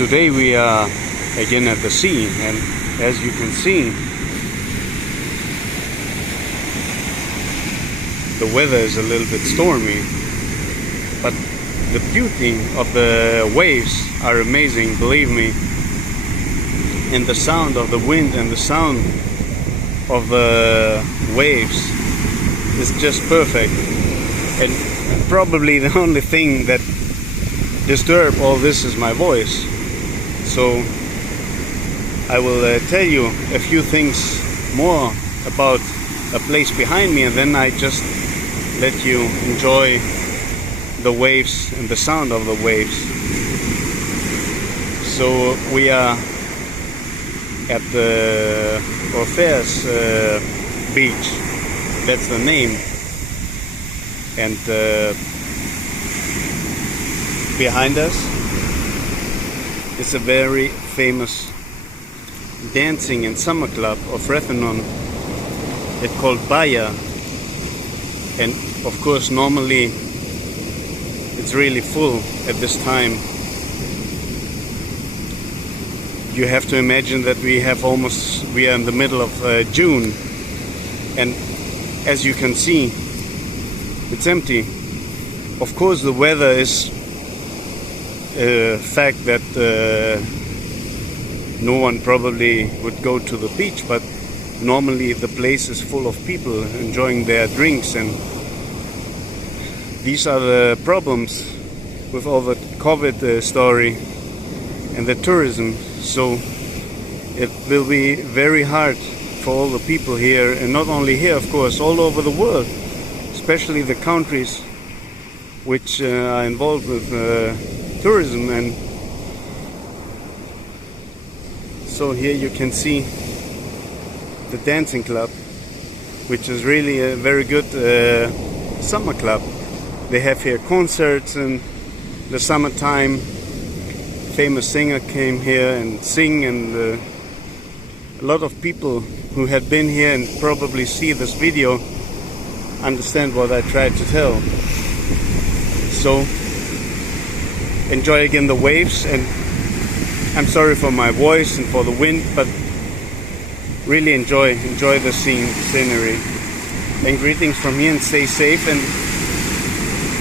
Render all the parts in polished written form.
Today we are again at the sea, and as you can see, the weather is a little bit stormy, but the beauty of the waves are amazing, believe me. And the sound of the wind and the sound of the waves is just perfect. And probably the only thing that disturbs all this is my voice. So I will tell you a few things more about a place behind me, and then I just let you enjoy the waves and the sound of the waves. So we are at the Orfeas beach, that's the name, and behind us is a very famous dancing and summer club of Rethymnon. It's called Baya, and of course normally it's really full at this time. You have to imagine that we are in the middle of June, and as you can see, it's empty. Of course the weather is a fact that no one probably would go to the beach, but normally the place is full of people enjoying their drinks, and these are the problems with all the COVID story and the tourism. So it will be very hard for all the people here, and not only here, of course, all over the world, especially the countries which are involved with tourism. And so here you can see the dancing club, which is really a very good summer club. They have here concerts in the summertime. Famous singer came here and sing, and a lot of people who had been here and probably see this video understand what I tried to tell. So enjoy again the waves, and I'm sorry for my voice and for the wind, but really enjoy the scenery. And greetings from here, and stay safe, and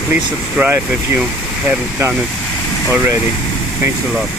please subscribe if you haven't done it already. Thanks a lot.